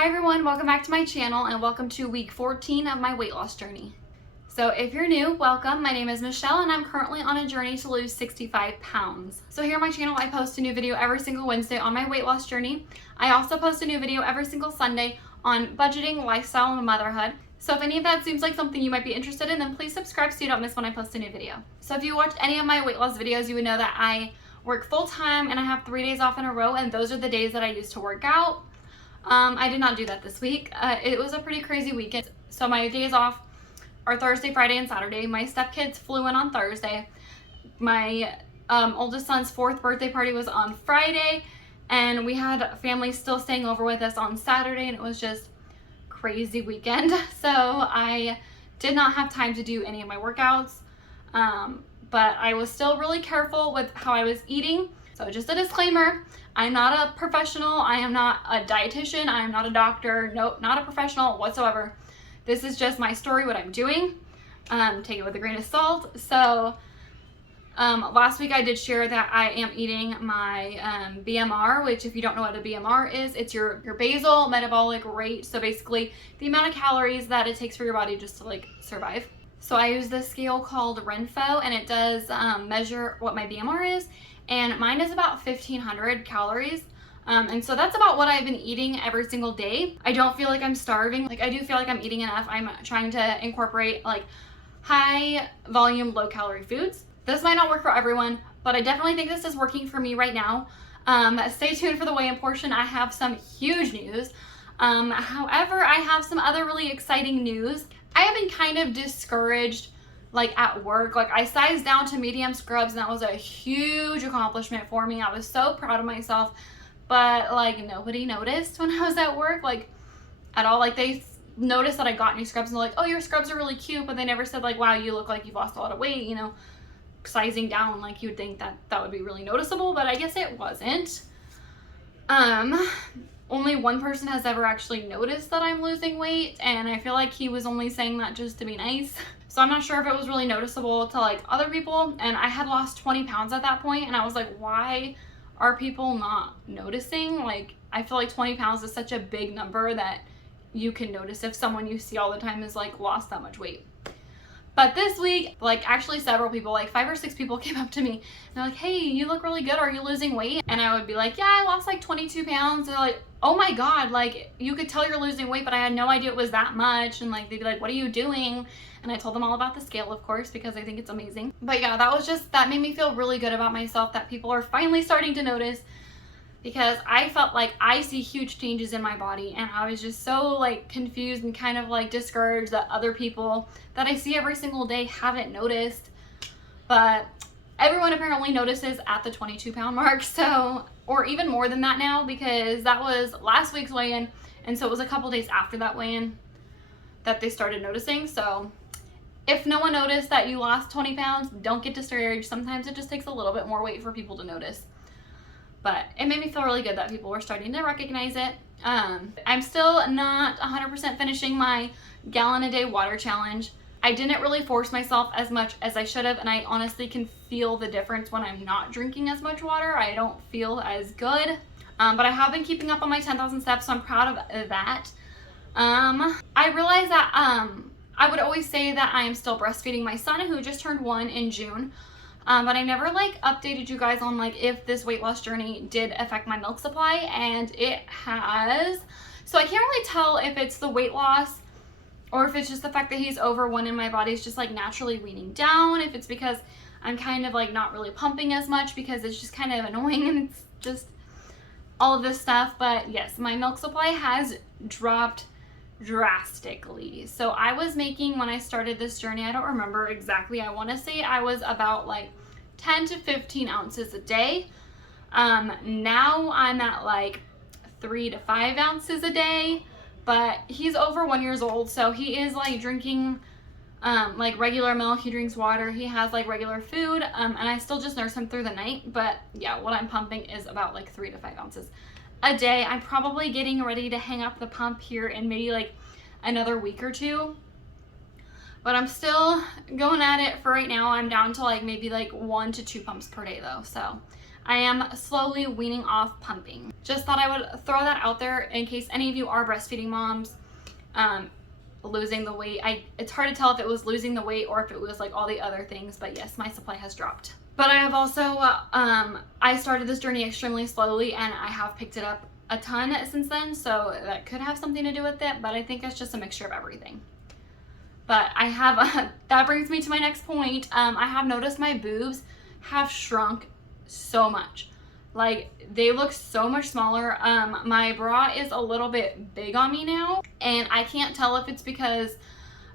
Hi everyone, welcome back to my channel and welcome to week 14 of my weight loss journey. So if you're new, welcome. My name is Michelle and I'm currently on a journey to lose 65 pounds. So here on my channel, I post a new video every single Wednesday on my weight loss journey. I also post a new video every single Sunday on budgeting, lifestyle, and motherhood. So if any of that seems like something you might be interested in, then please subscribe so you don't miss when I post a new video. So if you watched any of my weight loss videos, you would know that I work full-time and I have 3 days off in a row, and those are the days that I use to work out. I did not do that this week. It was a pretty crazy weekend. So my days off are Thursday, Friday, and Saturday. My stepkids flew in on Thursday. My oldest son's 4th birthday party was on Friday, and we had family still staying over with us on Saturday, and it was just crazy weekend. So I did not have time to do any of my workouts, but I was still really careful with how I was eating. So just a disclaimer, I'm not a professional, I am not a dietitian, I am not a doctor, nope, not a professional whatsoever. This is just my story, what I'm doing. Take it with a grain of salt. So last week I did share that I am eating my BMR, which if you don't know what a BMR is, it's your basal metabolic rate. So basically the amount of calories that it takes for your body just to like survive. So I use this scale called Renpho, and it does measure what my BMR is. And mine is about 1,500 calories. And so that's about what I've been eating every single day. I don't feel like I'm starving. Like, I do feel like I'm eating enough. I'm trying to incorporate like high volume, low calorie foods. This might not work for everyone, but I definitely think this is working for me right now. Stay tuned for the weigh-in portion. I have some huge news. However, I have some other really exciting news. I have been kind of discouraged like at work. Like, I sized down to medium scrubs, and that was a huge accomplishment for me. I was so proud of myself, but like nobody noticed when I was at work, like at all. Like, they noticed that I got new scrubs and they're like, oh, your scrubs are really cute, but they never said like, wow, you look like you've lost a lot of weight, you know. Sizing down, like, you'd think that that would be really noticeable, but I guess it wasn't. Only one person has ever actually noticed that I'm losing weight, and I feel like he was only saying that just to be nice. So I'm not sure if it was really noticeable to like other people, and I had lost 20 pounds at that point, and I was like, why are people not noticing? Like, I feel like 20 pounds is such a big number that you can notice if someone you see all the time is like lost that much weight. But this week, like, actually several people, like 5 or 6 people came up to me and they're like, hey, you look really good. Are you losing weight? And I would be like, yeah, I lost like 22 pounds. And they're like, oh my God, like, you could tell you're losing weight, but I had no idea it was that much. And like, they'd be like, what are you doing? And I told them all about the scale, of course, because I think it's amazing. But yeah, that made me feel really good about myself, that people are finally starting to notice, because I felt like I see huge changes in my body, and I was just so like confused and kind of like discouraged that other people that I see every single day haven't noticed. But everyone apparently notices at the 22 pound mark, so, or even more than that now, because that was last week's weigh-in, and so it was a couple days after that weigh-in that they started noticing. So if no one noticed that you lost 20 pounds, don't get discouraged. Sometimes it just takes a little bit more weight for people to notice. But it made me feel really good that people were starting to recognize it. I'm still not 100% finishing my gallon a day water challenge. I didn't really force myself as much as I should have, and I honestly can feel the difference when I'm not drinking as much water. I don't feel as good, but I have been keeping up on my 10,000 steps, so I'm proud of that. I realized that I would always say that I am still breastfeeding my son, who just turned 1 in June. But I never like updated you guys on like if this weight loss journey did affect my milk supply, and it has. So I can't really tell if it's the weight loss or if it's just the fact that he's over 1 and my body's just like naturally weaning down, if it's because I'm kind of like not really pumping as much because it's just kind of annoying and it's just all of this stuff. But yes, my milk supply has dropped drastically. So I was making, when I started this journey, I don't remember exactly, I want to say I was about like 10 to 15 ounces a day. Now I'm at like 3 to 5 ounces a day, but he's over 1 year old, so he is like drinking like regular milk, he drinks water, he has like regular food, and I still just nurse him through the night. But yeah, what I'm pumping is about like 3 to 5 ounces a day. I'm probably getting ready to hang up the pump here in maybe like another week or 2, but I'm still going at it for right now. I'm down to like maybe like 1 to 2 pumps per day though, so I am slowly weaning off pumping. Just thought I would throw that out there in case any of you are breastfeeding moms, losing the weight. It's hard to tell if it was losing the weight or if it was like all the other things, but yes, my supply has dropped. But I have also, I started this journey extremely slowly and I have picked it up a ton since then, so that could have something to do with it, but I think it's just a mixture of everything. But I have, that brings me to my next point. I have noticed my boobs have shrunk so much. Like, they look so much smaller. My bra is a little bit big on me now, and I can't tell if it's because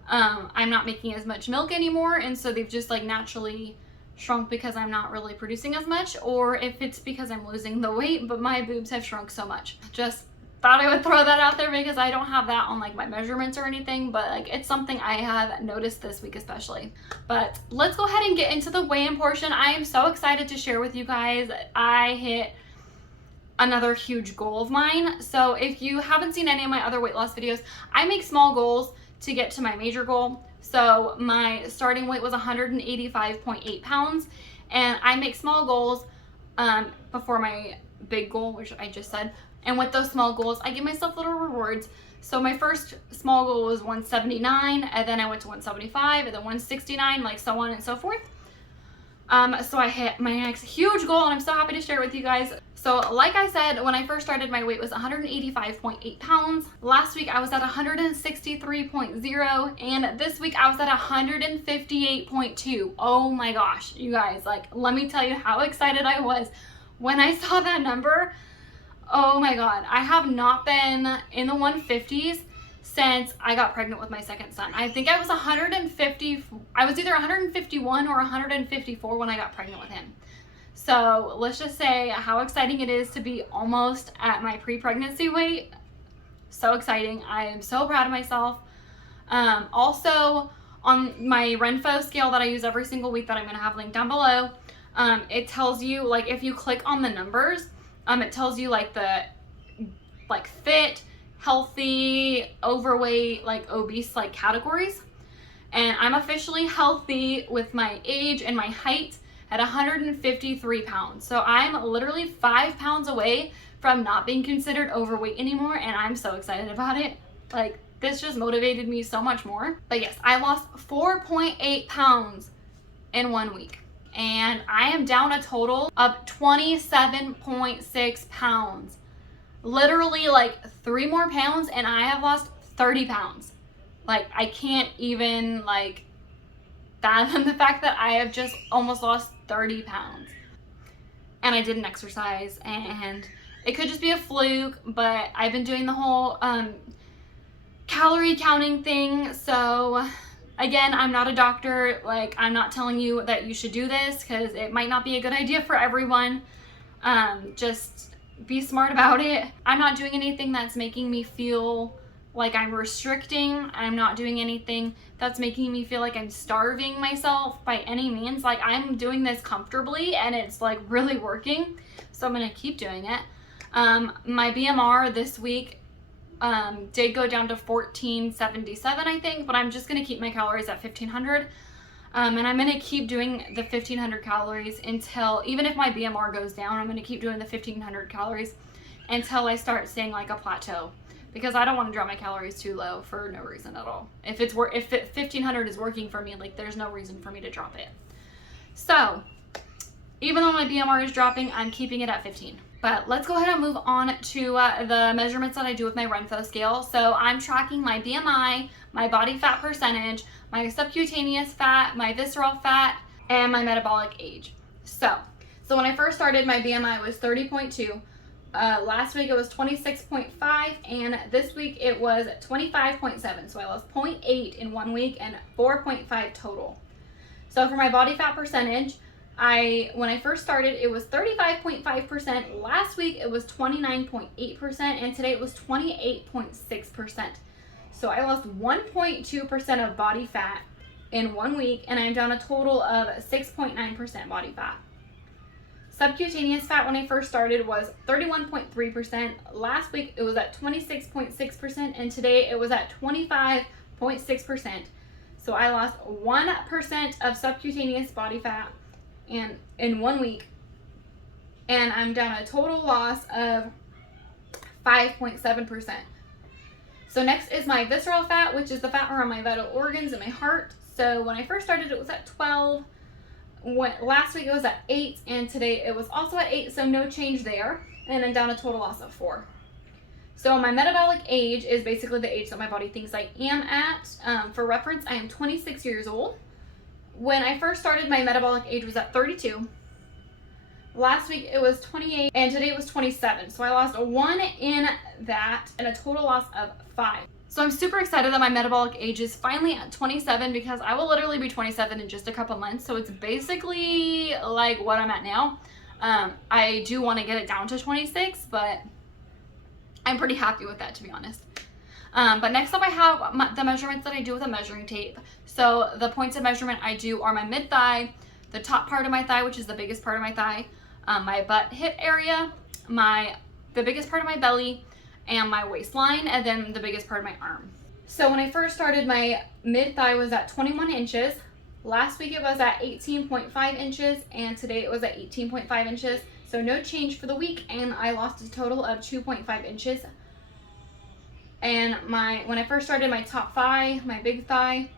I'm not making as much milk anymore, and so they've just like naturally shrunk because I'm not really producing as much, or if it's because I'm losing the weight, but my boobs have shrunk so much. Just thought I would throw that out there because I don't have that on like my measurements or anything, but like it's something I have noticed this week especially. But let's go ahead and get into the weigh-in portion. I am so excited to share with you guys. I hit another huge goal of mine. So if you haven't seen any of my other weight loss videos, I make small goals to get to my major goal. So my starting weight was 185.8 pounds, and I make small goals before my big goal, which I just said. And with those small goals, I give myself little rewards. So my first small goal was 179, and then I went to 175, and then 169, like so on and so forth. So I hit my next huge goal, and I'm so happy to share it with you guys. So like I said, when I first started, my weight was 185.8 pounds. Last week I was at 163.0, and this week I was at 158.2. Oh my gosh, you guys, like, let me tell you how excited I was when I saw that number. Oh my God, I have not been in the 150s since I got pregnant with my second son. I think I was 150, I was either 151 or 154 when I got pregnant with him. So let's just say how exciting it is to be almost at my pre-pregnancy weight. So exciting. I am so proud of myself. Also, on my Renpho scale that I use every single week that I'm going to have linked down below, it tells you, like, if you click on the numbers, it tells you like the fit, healthy, overweight, like obese, like categories. And I'm officially healthy with my age and my height at 153 pounds. So I'm literally 5 pounds away from not being considered overweight anymore, and I'm so excited about it. Like, this just motivated me so much more. But yes, I lost 4.8 pounds in 1 week. And I am down a total of 27.6 pounds. Literally like 3 more pounds and I have lost 30 pounds. Like, I can't even like fathom the fact that I have just almost lost 30 pounds. And I didn't exercise, and it could just be a fluke, but I've been doing the whole calorie counting thing. So again, I'm not a doctor. Like, I'm not telling you that you should do this because it might not be a good idea for everyone. Just be smart about it. I'm not doing anything that's making me feel like I'm restricting. I'm not doing anything that's making me feel like I'm starving myself by any means. Like, I'm doing this comfortably and it's like really working. So I'm gonna keep doing it. My BMR this week did go down to 1477, I think, but I'm just gonna keep my calories at 1500. And I'm gonna keep doing the 1500 calories until, even if my BMR goes down, I'm gonna keep doing the 1500 calories until I start seeing like a plateau, because I don't want to drop my calories too low for no reason at all. If 1500 is working for me, like, there's no reason for me to drop it. So even though my BMR is dropping, I'm keeping it at 15. But let's go ahead and move on to the measurements that I do with my Renpho scale. So I'm tracking my BMI, my body fat percentage, my subcutaneous fat, my visceral fat, and my metabolic age. So when I first started, my BMI was 30.2. Last week it was 26.5, and this week it was 25.7. So I lost 0.8 in 1 week and 4.5 total. So for my body fat percentage, when I first started, it was 35.5%. Last week it was 29.8%, and today it was 28.6%. So I lost 1.2% of body fat in 1 week, and I'm down a total of 6.9% body fat. Subcutaneous fat when I first started was 31.3%. Last week it was at 26.6%, and today it was at 25.6%. So I lost 1% of subcutaneous body fat in 1 week. and I'm down a total loss of 5.7%. So next is my visceral fat, which is the fat around my vital organs and my heart. So when I first started, it was at 12. Last week it was at 8, and today it was also at 8, so no change there. And then down a total loss of 4. So my metabolic age is basically the age that my body thinks I am at. For reference, I am 26 years old. When I first started, my metabolic age was at 32. Last week it was 28, and today it was 27. So I lost 1 in that, and a total loss of 5. So I'm super excited that my metabolic age is finally at 27, because I will literally be 27 in just a couple months. So it's basically like what I'm at now. I do want to get it down to 26, but I'm pretty happy with that, to be honest. But next up I have the measurements that I do with a measuring tape. So the points of measurement I do are my mid-thigh, the top part of my thigh, which is the biggest part of my thigh, my butt hip area, the biggest part of my belly, and my waistline, and then the biggest part of my arm. So when I first started, my mid-thigh was at 21 inches. Last week it was at 18.5 inches, and today it was at 18.5 inches. So no change for the week, and I lost a total of 2.5 inches. And when I first started, my top thigh, my big thigh,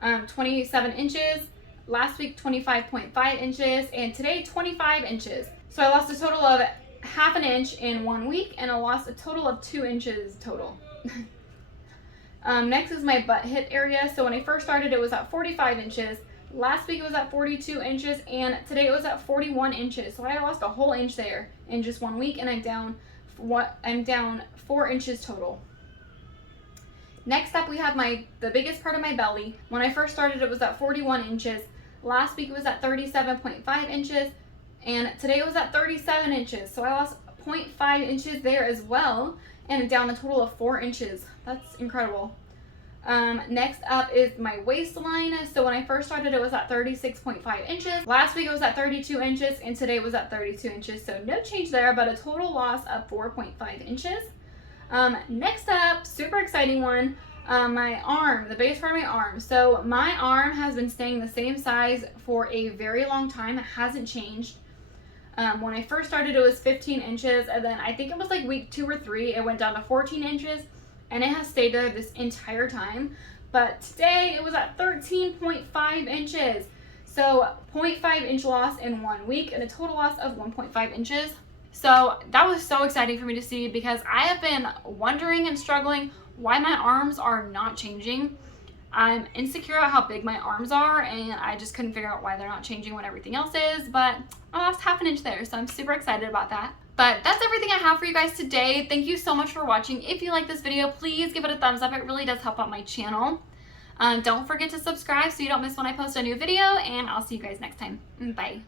27 inches. Last week 25.5 inches, and today 25 inches. So I lost a total of half an inch in 1 week, and I lost a total of 2 inches total. Next is my butt hip area. So when I first started, it was at 45 inches. Last week it was at 42 inches, and today it was at 41 inches. So I lost a whole inch there in just 1 week, and I'm down 4 inches total. Next up, we have the biggest part of my belly. When I first started, it was at 41 inches. Last week it was at 37.5 inches, and today it was at 37 inches. So I lost 0.5 inches there as well, and down a total of 4 inches. That's incredible. Next up is my waistline. So when I first started, it was at 36.5 inches. Last week it was at 32 inches, and today it was at 32 inches. So no change there, but a total loss of 4.5 inches. Next up, super exciting one, my arm, the biggest part of my arm. So my arm has been staying the same size for a very long time. It hasn't changed. When I first started, it was 15 inches, and then I think it was like week 2 or 3, it went down to 14 inches, and it has stayed there this entire time. But today it was at 13.5 inches. So 0.5 inch loss in 1 week, and a total loss of 1.5 inches. So that was so exciting for me to see, because I have been wondering and struggling why my arms are not changing. I'm insecure about how big my arms are, and I just couldn't figure out why they're not changing when everything else is, but I lost half an inch there, so I'm super excited about that. But that's everything I have for you guys today. Thank you so much for watching. If you like this video, please give it a thumbs up. It really does help out my channel. Don't forget to subscribe so you don't miss when I post a new video, and I'll see you guys next time. Bye.